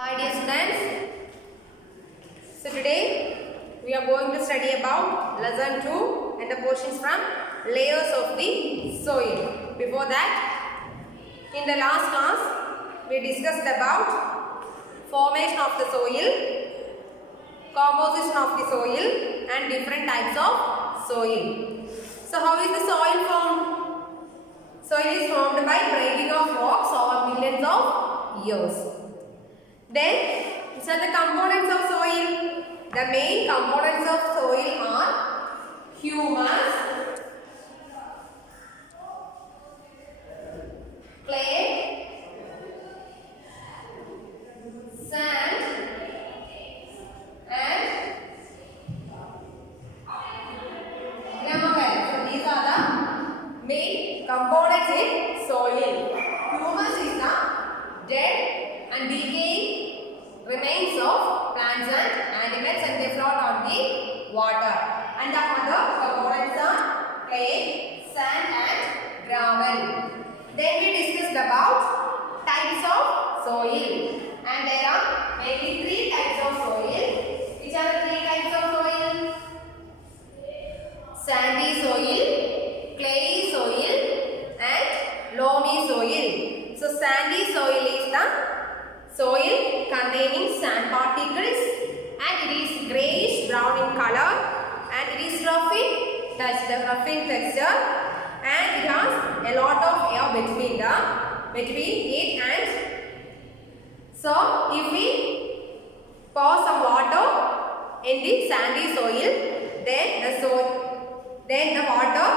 Hi dear students, so today we are going to study about lesson 2 and the portions from layers of the soil. Before that, in the last class we discussed about formation of the soil, composition of the soil and different types of soil. So how is the soil formed? Soil is formed by breaking of rocks over millions of years. Then, which are the components of soil? The main components of soil are humus, clay, sand, and gravel. So these are the main components in soil. Humus is the dead and decaying remains of plants and animals, and they float on the water. And the other components are clay, sand and gravel. Then we discussed about types of soil, and there are mainly 3 types of soil. Which are the 3 types of soil? Sandy soil, clayey soil and loamy soil. So sandy soil is the soil containing sand particles, and it is greyish brown in color, and it is rough in texture, and it has a lot of air between it. And so if we pour some water in the sandy soil, then the water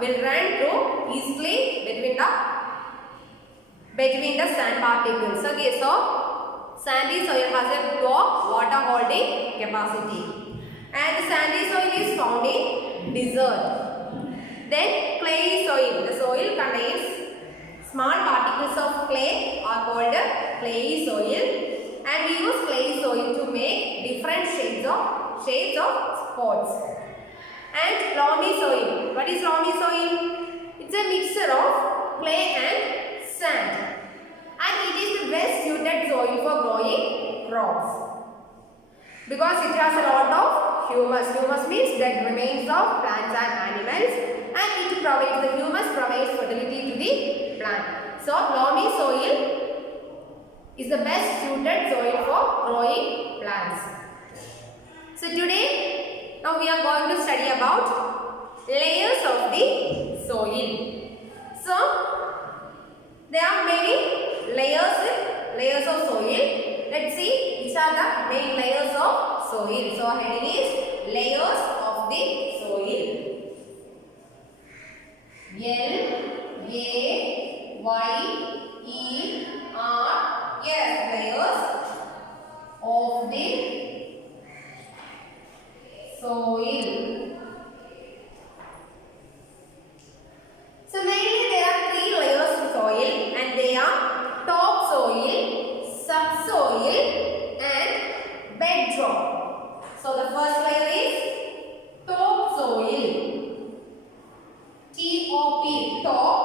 will run through easily between the sand particles. Okay, so sandy soil has a low water holding capacity, and the sandy soil is found in desert. Then clayey soil. The soil contains small particles of clay are called clayey soil, and we use clayey soil to make different shades of spots. And loamy soil. What is loamy soil? It's a mixture of clay and sand, and it is the best suited soil for growing crops because it has a lot of humus. Humus means dead remains of plants and animals, and the humus provides fertility to the plant. So loamy soil is the best suited soil for growing plants. So today, now we are going to study about layers of the soil. So there are many layers of soil. Let's see which are the main layers of soil. So heading is layers of the soil. L A Y E R. Yes, layers of the soil. So mainly there are 3 layers of soil, and they are top soil, subsoil and bedrock. So the first layer is top soil. T-O-P, top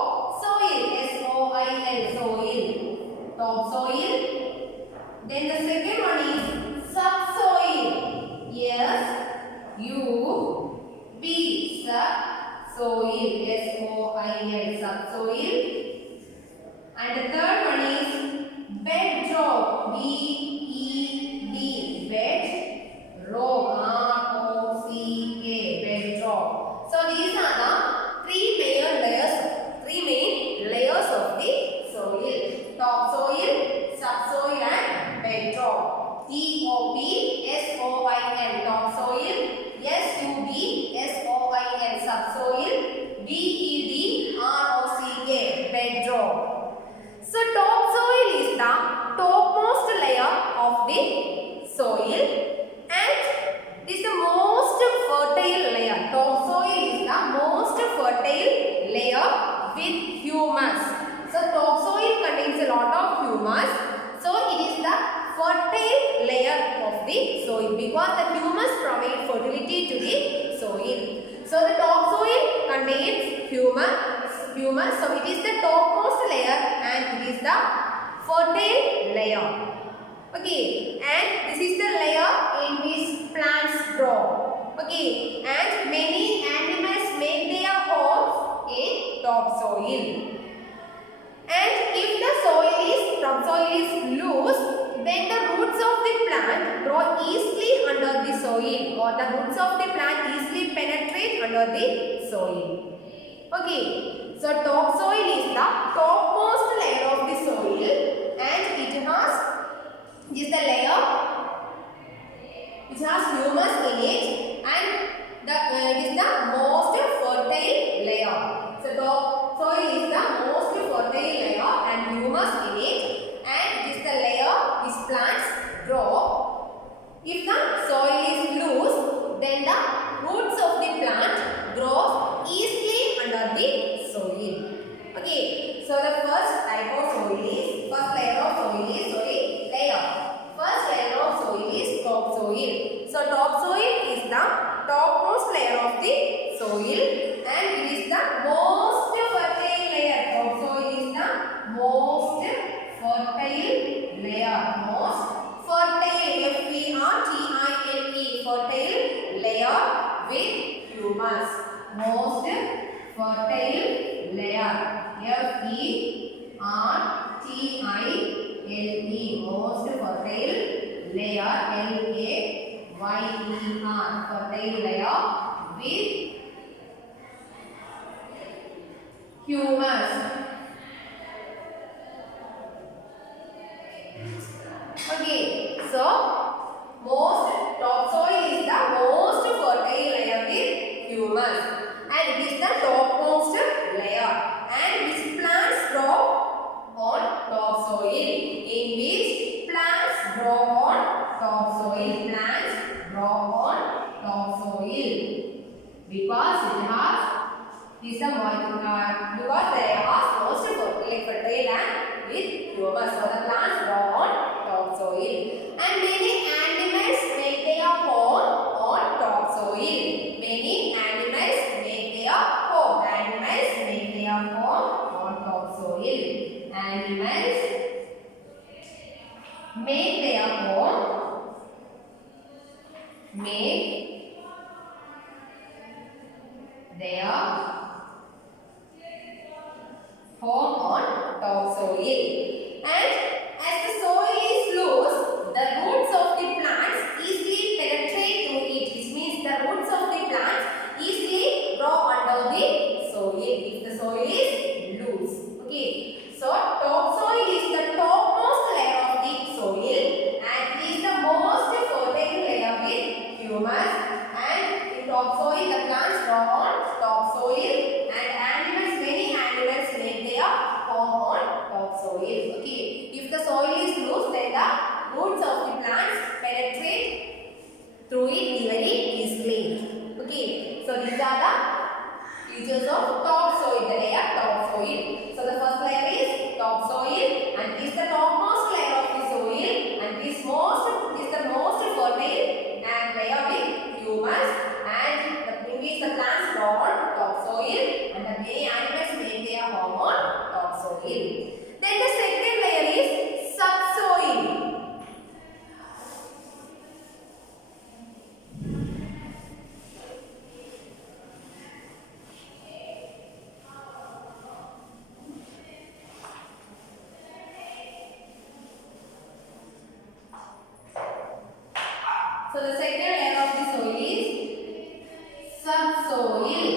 soil, S-O-I-L, soil, top soil. Then the second one is subsoil, S-U-B, subsoil, S-O-I-L, subsoil. And the third one is bedrock, B-E-D, bedrock, R-O-C-K, bedrock. So these are the 3 main layers of the soil: top soil, subsoil and bedrock. T-O-P, S-O-I-L, top soil, S-U-B, S-O-I-L, subsoil, B-E-D, R-O-C-K, bedrock. So top soil is the topmost layer of the soil, and it is the most fertile layer. Top soil is the most fertile layer with humus. So top soil contains a lot of humus. So it is the fertile layer of the soil because the humus provides fertility to the soil. So the top soil contains humus. So it is the topmost layer, and it is the fertile layer. Okay, and this is the layer in which plants grow. Okay, and many animals make their homes in topsoil. And if the topsoil is loose, then the roots of the plant grow easily under the soil, or the roots of the plant easily penetrate under the soil. Okay, so topsoil is the topmost layer of the soil, and it is the layer which has humus in it, and it is the most fertile layer. So topsoil is the most fertile layer and humus in it, and it is the layer which plants grow. If the soil is loose, then the roots of the plant grow easily under the soil. Okay, so the first layer of soil is layer. First layer of soil is topsoil. So topsoil is the topmost layer of the soil, and it is the most fertile layer. Topsoil is the most fertile layer. Most fertile, F-E-R-T-I-L-E, fertile layer with humus. Most fertile layer, F-E-R-T-I-L-E, most fertile layer, L-A-Y-E-R, fertile layer with humus. Okay, so topsoil is the most fertile layer with humus, and it is the topmost layer, and which plants grow on topsoil. In which plants grow on topsoil? Plants grow on topsoil because it has because they are most fertile and with humus. So the plants grow on topsoil, and many animals make their home on topsoil. Many animals make their home. Animals make their home on topsoil. Animals make their home. Make their home on topsoil. And as the soil is loose, the roots of the plants easily penetrate through it. This means the roots of the plants easily grow under the soil if the soil is loose. Okay, so topsoil is the topmost layer of the soil, and it is the most fertile layer with humus. And in topsoil, the plants grow on topsoil, and many animals make their home on topsoil. Okay, if the soil is loose, then the roots of the plants penetrate through it very easily. Okay, so these are the features of topsoil, the layer topsoil. So the first layer is topsoil, and this is the topmost layer of the soil, and this is the most fertile and layer with humus, and in which the plants grow on topsoil, and the many animals make their home on topsoil. Then the second layer is subsoil. So the second layer of the soil is subsoil.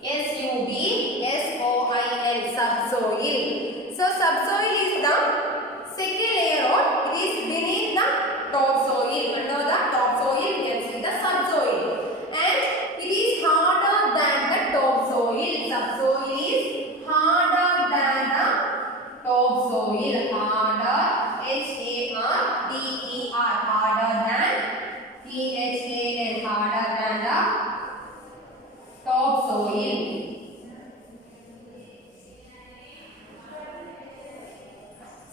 S-U-B-S-O-I-L, subsoil. So subsoil is the second layer, or it is beneath the topsoil. Under the topsoil, you can see the subsoil, and it is harder than the topsoil. Subsoil is harder than the topsoil. Harder, H-A-R-D-E-R, harder than, T-H-A-L, harder than the topsoil.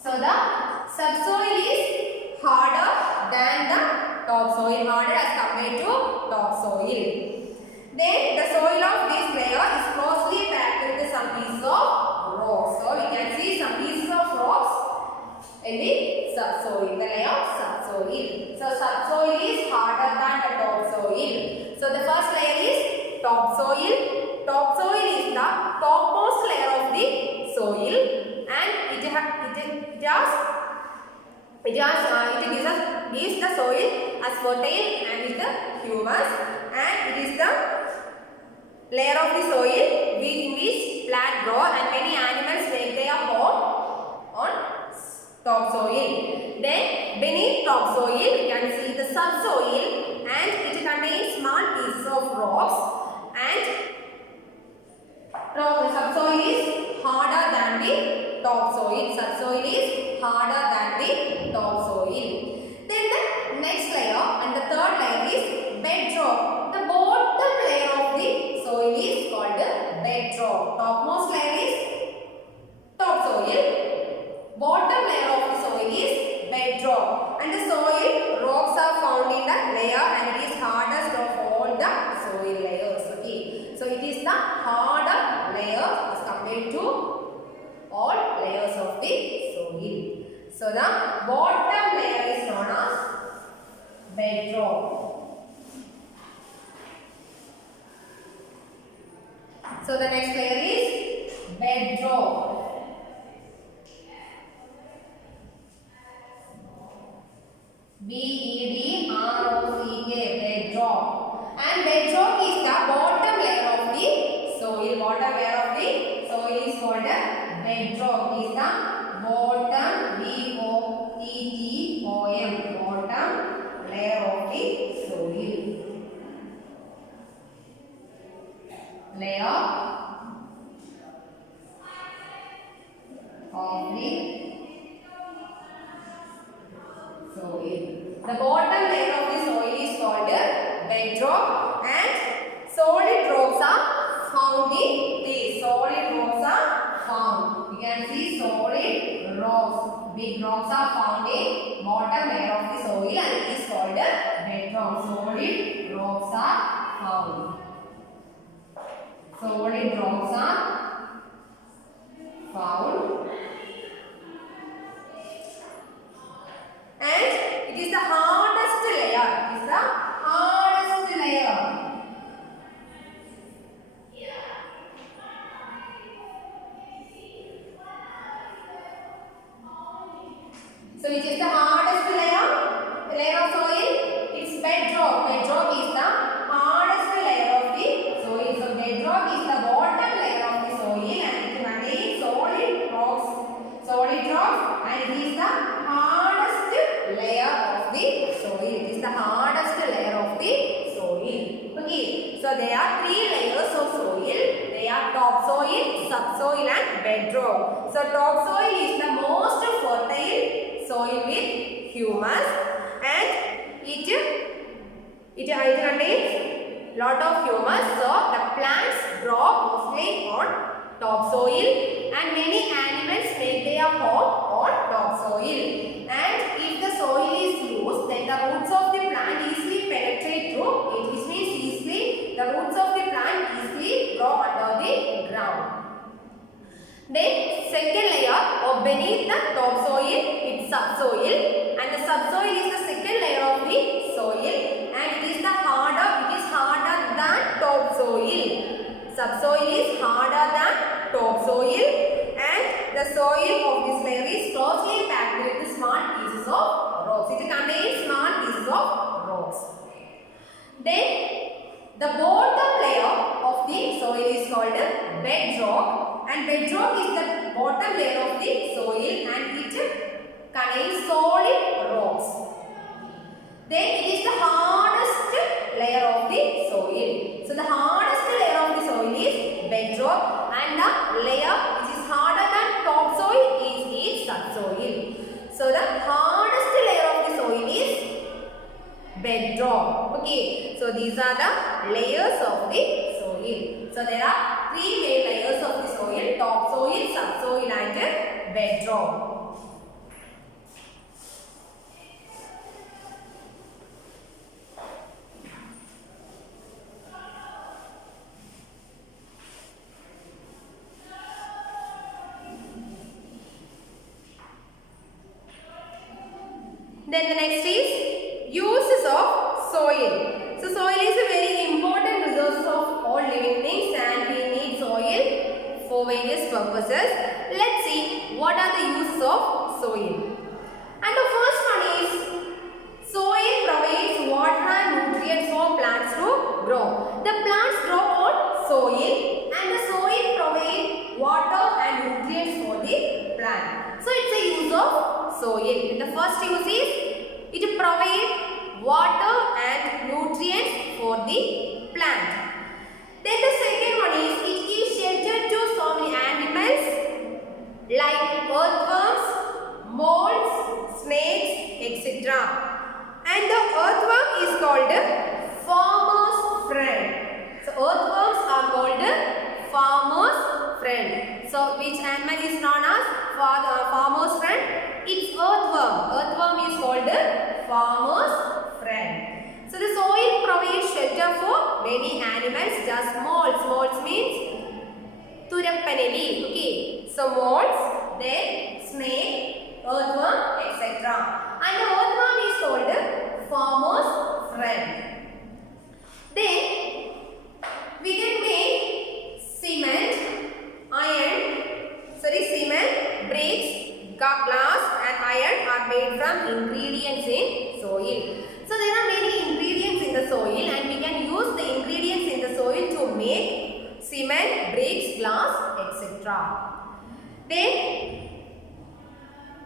So the subsoil is harder than the topsoil, harder as compared to topsoil. Then the soil of this layer is closely packed with some pieces of rock. So we can gives the soil as fertile and with the humus, and it is the layer of the soil in which plant grow and many animals make their home on topsoil. Then beneath topsoil you can see the subsoil, and it contains small pieces of rocks, and the subsoil is harder than the topsoil. Subsoil is harder than the topsoil. Then the next layer and the third layer is bedrock. The bottom layer of the soil is called bedrock. Topmost layer is topsoil. Bottom layer of the soil is bedrock, and the soil rocks are found in the layer, and it is hardest of all the soil layers. Okay, so it is the harder layer as compared to all layers of the soil. So the bottom layer is known as bedrock. So the next layer is bedrock. B-E-D-R-O-C-K, bedrock. And bedrock is the bottom layer of the soil. Bottom layer of the soil is called bedrock. Is the bottom, B-O-T-T-O-M, bottom layer of the soil. Layer of the soil. The bottom layer of the soil is called bedrock, and solid rocks are found in this. Solid rocks are found. You can see solid rocks. Big rocks are found in bottom layer of the soil, and it is called bedrock. Solid rocks are found. Solid rocks are found. And it is the hardest layer. It is the hardest layer. So which is the hardest layer? The layer of soil? It's bedrock. Bedrock is the hardest layer of the soil. So bedrock is the bottom layer of the soil, and it contains solid rocks. Solid rocks, and it is the hardest layer of the soil. It is the hardest layer of the soil. Okay. So there are three layers of soil. They are topsoil, subsoil, and bedrock. So topsoil is the most fertile soil with humus, and it contains lot of humus. So the plants grow mostly on topsoil, and many animals make their home on topsoil. And if the soil is loose, then the roots of the plant easily penetrate through it. Which means the roots of the plant easily grow under the ground. Then second layer or beneath the topsoil, it's subsoil, and the subsoil is the second layer of the soil, and it is harder than topsoil. Subsoil is harder than topsoil, and the soil of this layer is closely packed with small pieces of rocks. It contains small pieces of rocks. Then the bottom layer of the soil is called bedrock, and bedrock is the bottom layer of the soil, and it contains solid rocks. Then it is the hardest layer of the soil. So the hardest layer of the soil is bedrock, and the layer which is harder than topsoil is subsoil. So the hardest layer of the soil is bedrock. Okay. So these are the layers of the soil. So there are three main layers of the soil: topsoil, subsoil, and bedrock. Then the next is uses of soil. So soil is a very important resource of all living things, and we need soil for various purposes. Let's see what are the uses of soil. And the first plant. So it's a use of soil. The first use is it provides water and nutrients for the plant. Then the second one is it is shelter to so many animals like earthworms, moles, snakes, etc. And the earthworm is called farmer's friend. So earthworms are called farmer's friend. So which animal is known as farmer's friend? It's earthworm. Earthworm is called farmer's friend. So the soil provides shelter for many animals. Just moles. Moles means Turappaneli. Okay. So moles, then snake, earthworm, etc. And the earthworm is called farmer's friend. Then we can make cement, bricks, glass and iron are made from ingredients in soil. So there are many ingredients in the soil and we can use the ingredients in the soil to make cement, bricks, glass, etc. Then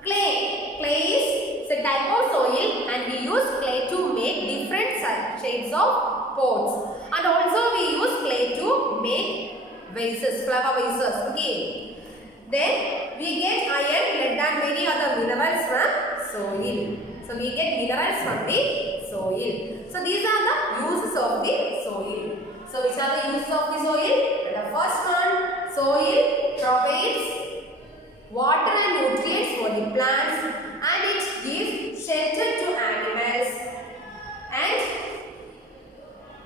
clay. Clay is a type of soil and we use clay to make different shapes of pots. And also we use clay to make vases, flower vases. Okay. Then we get iron, lead and many other minerals from soil. So we get minerals from the soil. So these are the uses of the soil. So which are the uses of the soil? The first one, soil provides water and nutrients for the plants and it gives shelter to animals. And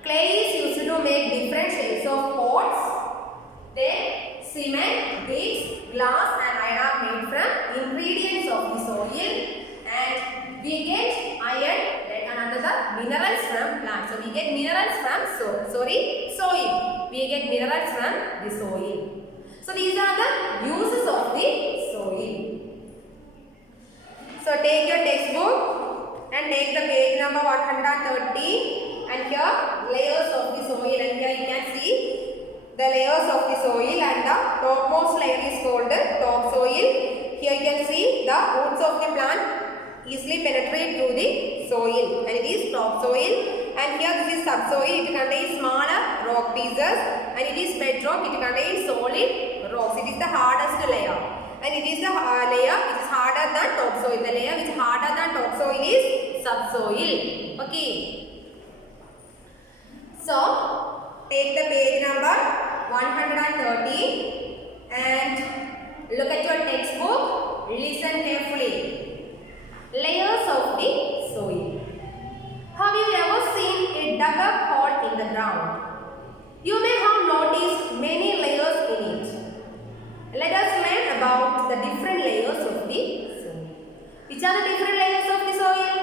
clay is used to make different shapes of pots. Then cement, bricks, glass and iron are made from ingredients of the soil. And we get iron and another minerals from plants. So we get minerals from soil. We get minerals from the soil. So these are the uses of the soil. So take your textbook and take the page number 130 and here layers of the soil and here you can see the layers of the soil and the topmost layer is called topsoil. Here you can see the roots of the plant easily penetrate through the soil and it is topsoil. And here this is subsoil, it contains smaller rock pieces and it is bedrock, it contains solid rocks. It is the hardest layer and it is the layer which is harder than topsoil. The layer which is harder than topsoil is subsoil. Okay. So take the page number 130 and look at your textbook. Listen carefully. Layers of the soil. Have you ever seen a dug up hole in the ground? You may have noticed many layers in it. Let us learn about the different layers of the soil. Which are the different layers of the soil?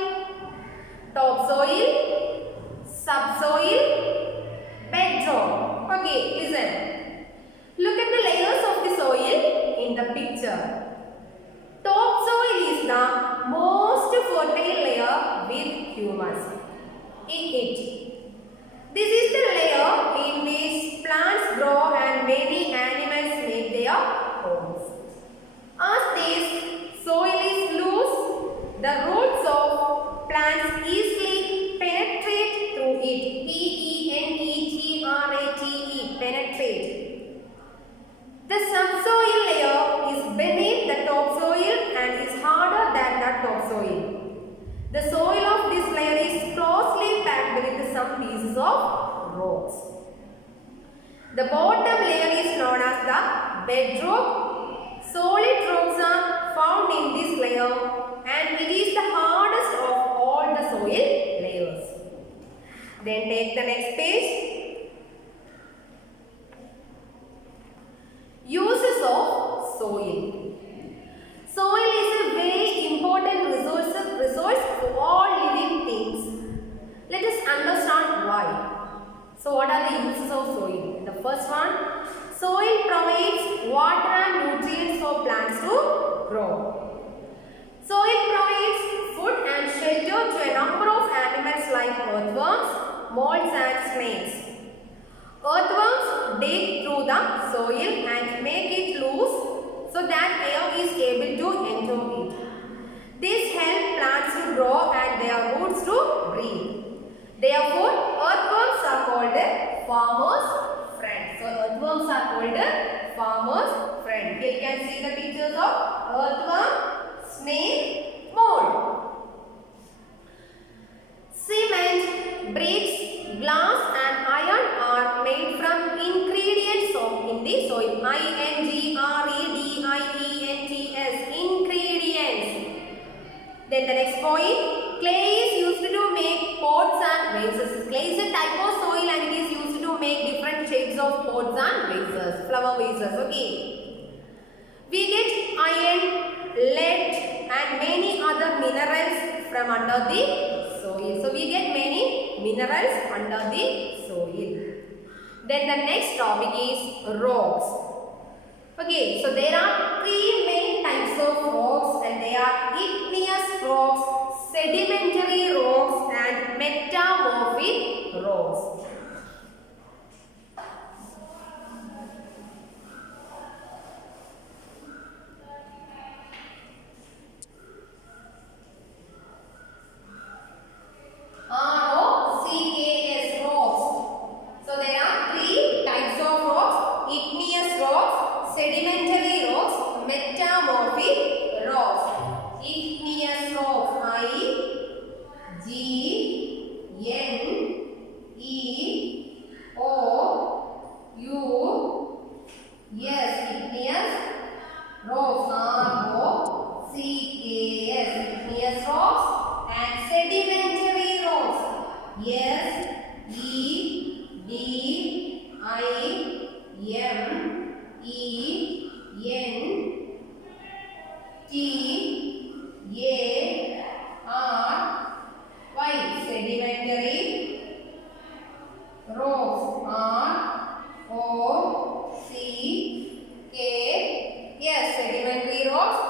Topsoil, subsoil, bedrock. Okay, listen. Look at the layers of the soil in the picture. Topsoil is the most fertile layer with humus in it. This is the layer in which plants grow and many animals make their homes. As this soil is loose, the roots of plants easily penetrate through it. Penetrate. Penetrate. The subsoil layer is beneath the topsoil and is harder than the topsoil. The soil of this layer is closely packed with some pieces of rocks. The bottom layer is known as the bedrock. Solid rocks are found in this layer and it is the hardest of all the soil layers. Then take the next page. Uses of soil. Soil is a very important resource for all living things. Let us understand why. So what are the uses of soil? The first one, soil provides water and nutrients for plants to grow. Soil provides food and shelter to a number of animals like earthworms, moles and snakes. Earthworms dig through the soil and make it loose so that air is able entomb it. This helps plants to grow and their roots to breathe. Therefore, earthworms are called farmers' friends. So, earthworms are called farmers' friends. Here you can see the pictures of earthworm, snake, mold. Cement, bricks, glass and iron are made from ingredients in the soil. INGREDIENTS, ingredients. Then the next point, clay is used to make pots and vases. Clay is a type of soil and it is used to make different shapes of pots and vases, flower vases. Okay. We get iron, lead and many other minerals from under the soil. So we get many minerals under the soil. Then the next topic is rocks. Okay, so there are three main types of rocks and they are igneous rocks, sedimentary rocks and metamorphic rocks. ROCKS, rocks. So there are three types of rocks: igneous rocks, sedimentary rocks, metamorphic rocks. Igneous rocks, IGNEOUS, igneous rocks, ROCKS, igneous rocks, and sedimentary rocks, SEDIMENTARY, sedimentary rocks, ROCKS, sedimentary rocks.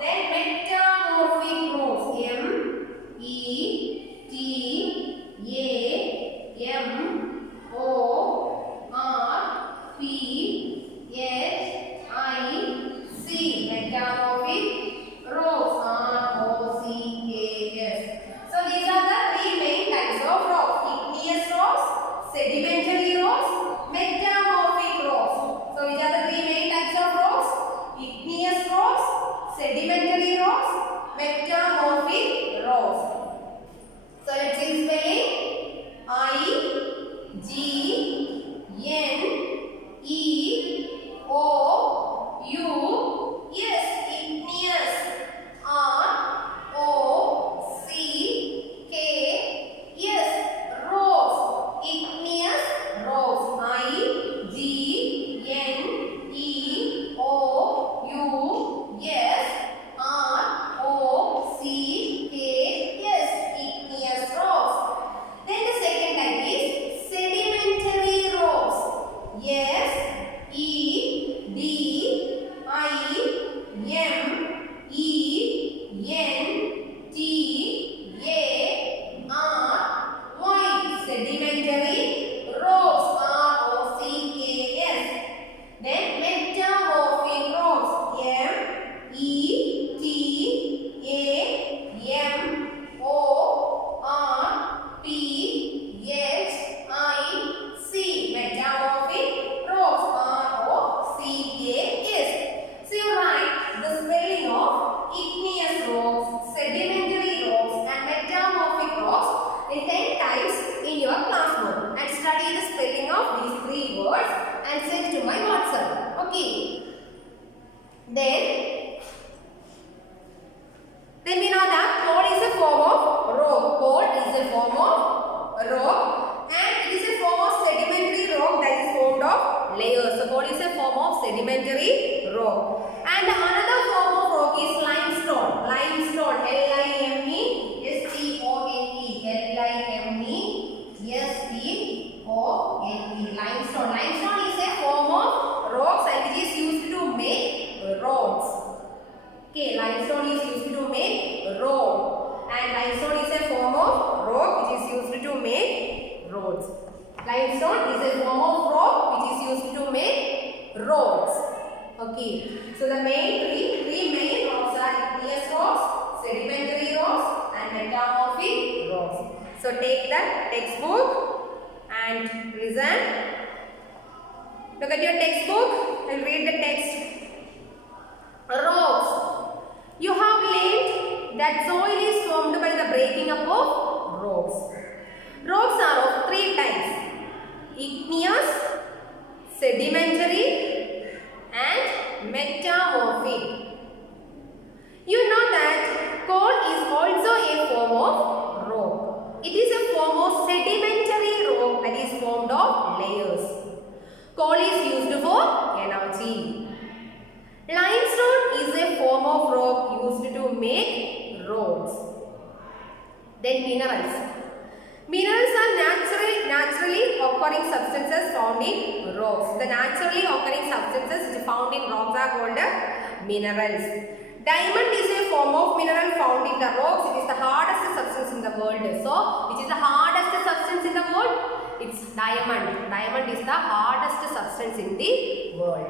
Then metamorphic rocks, METAMORPHIC, metamorphic rocks, ROCKS. So these are the three main types of rocks: igneous rocks, sedimentary rocks, metamorphic rocks. So which are the three main types of rocks? Igneous rocks, sedimentary rocks, metamorphic rocks. So let's see the spelling: IGNEOUS, igneous, ROCKS, rocks, igneous rocks, IGNEOUS, ROCKS, igneous rocks. Then the second type is sedimentary rocks. Sedimentary rocks, ROCKS. Then metamorphic rocks, METAMORPHIC, metamorphic rocks, ROCKS. So you write the spelling of igneous rocks, sedimentary rocks and metamorphic rocks in 10 times in your classroom and study the spelling of these three words and send to my WhatsApp. Okay. Then we know that coal is a form of rock. Coal is a form of rock and it is a form of sedimentary rock that is formed of layers. So coal is a form of sedimentary rock. And another form of rock is limestone. Limestone, LIMESTONE. Limestone. Limestone is a form of rocks and it is used to make roads. Okay, limestone is used to make road and limestone is a form of rock which is used to make roads. Limestone is a form of rock which is used to make roads. Okay, so the three main rocks are Look at your textbook and read the text. Rocks. You have learned that soil is formed by the breaking up of rocks. Rocks are of three types: igneous, sedimentary, and metamorphic. You know that coal is also a form of rock. It is a form of sedimentary rock that is formed of layers. Coal is used for energy. Limestone is a form of rock used to make roads. Then minerals. Minerals are naturally occurring substances found in rocks. The naturally occurring substances found in rocks are called minerals. Diamond is a form of mineral found in the rocks. It is the hardest substance in the world. So, which is the hardest substance in the world? It's diamond. Diamond is the hardest substance in the world.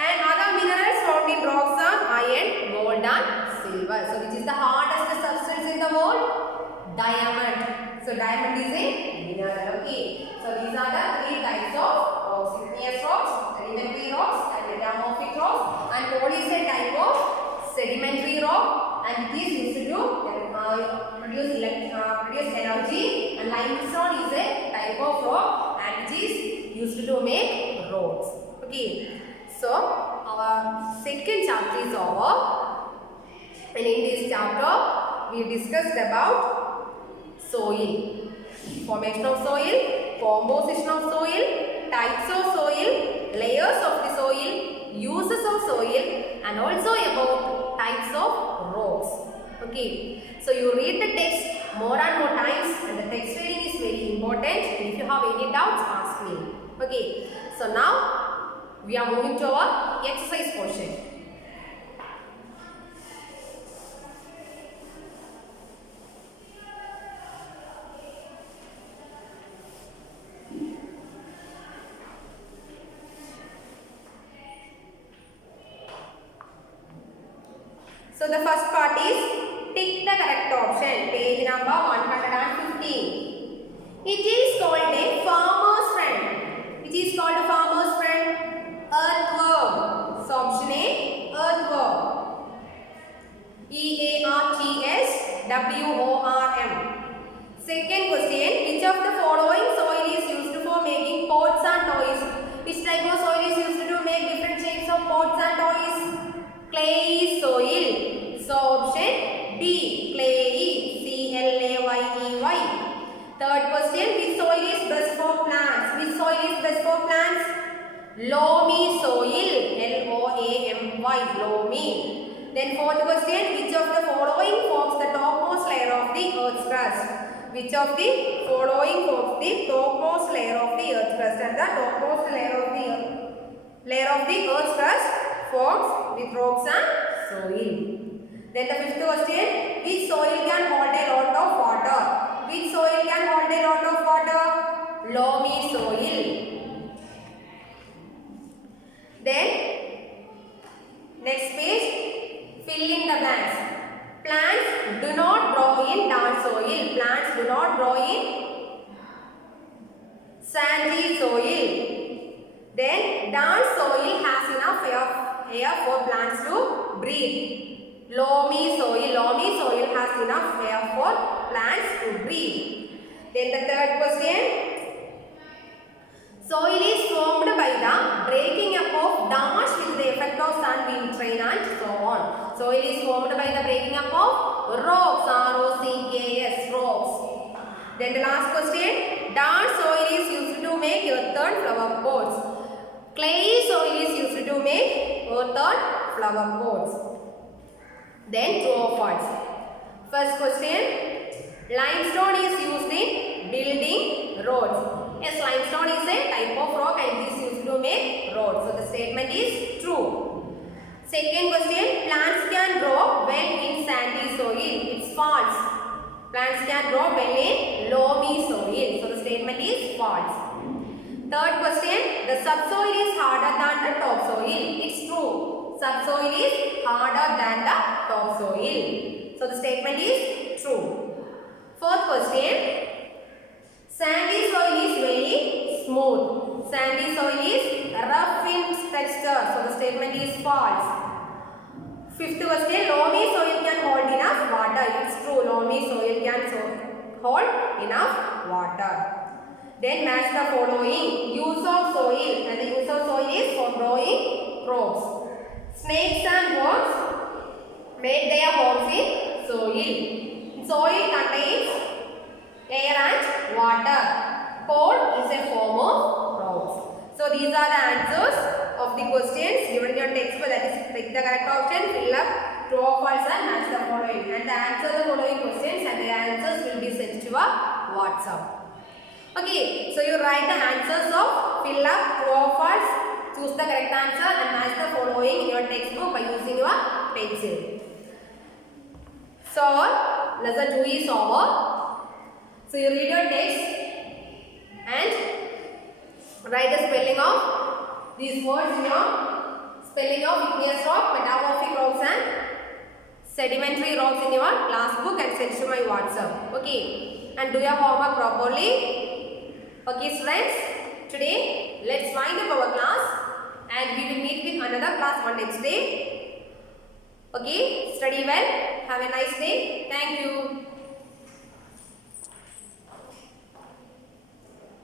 And other minerals found in rocks are iron, gold and silver. So, which is the hardest substance in the world? Diamond. So, diamond is a mineral. Okay. So, these are the three types of rocks: igneous rocks, sedimentary rocks, and metamorphic rocks. And coal is a type of sedimentary rock, and it is used to produce energy. And limestone is a type of rock, and it is used to make roads. Okay. So, our second chapter is over, and in this chapter we discussed about soil, formation of soil, composition of soil, types of soil, layers of the soil, uses of soil, and also about types of rocks. Okay, so you read the text more and more times, and the text reading is very important, and if you have any doubts, ask me. Okay, so now we are moving to our exercise portion. So the first part is tick the correct option, page number 115. It is called a farmer's friend. It is called a farmer's friend. Earthworm. So option A, earthworm. EARTHWORM. Second question, which of the following soil is used for making pots and toys? Which type of soil is used to make different shapes of pots and toys? Clayey soil. So option B, clayey, CLAYEY. Third question, which soil is best for plants? Which soil is best for plants? Loamy soil, LOAMY, loamy. Then fourth question, which of the following forms the topmost layer of the earth's crust? Which of the following forms the topmost layer of the earth's crust? And the topmost layer of the earth's crust forms with rocks and soil. Then the fifth question, which soil can hold a lot of water? Which soil can hold a lot of water? Loamy soil. Then next page, fill in the blanks. Plants do not grow in dark soil. Plants do not grow in sandy soil. Then dark soil has enough air for plants to breathe. Loamy soil has enough air for plants to breathe. Then the third question, soil is formed by the breaking up of dash with the effect of sun, wind, rain and so on. Soil is formed by the breaking up of rocks, ROCKS, rocks. Then the last question, dash soil is used to make earthen flower pots. Clay soil is used to make earthen flower pots. Then true or false. First question, limestone is used in building roads. Yes, limestone is a type of rock and it is used to make roads. So the statement is true. Second question, plants can grow well in sandy soil. It's false. Plants can grow well in loamy soil. So the statement is false. Third question, the subsoil is harder than the topsoil. It's true. Subsoil is harder than the topsoil. So the statement is true. Fourth question, sandy soil is very smooth. Sandy soil is statement is false. Fifth question, loamy soil can hold enough water. It's true, loamy soil can hold enough water. Then match the following. Use of soil, and the use of soil is for growing crops. Snakes and worms made their homes in soil. Soil contains air and water. Coal is a form of rocks. So these are the answers of the questions given in your textbook. That is, pick the correct option, fill up true or false and match the following. And answer the following questions and the answers will be sent to your WhatsApp. Okay, so you write the answers of fill up true or false, choose the correct answer and match the following in your textbook by using your pencil. So lesson 2 is over. So you read your text and write the spelling of these words in your spelling of igneous rock, metamorphic rocks and sedimentary rocks in your class book and send to my WhatsApp. Okay, and do your homework properly. Okay students, today let's wind up our class and we will meet with another class on next day. Okay, study well. Have a nice day. Thank you.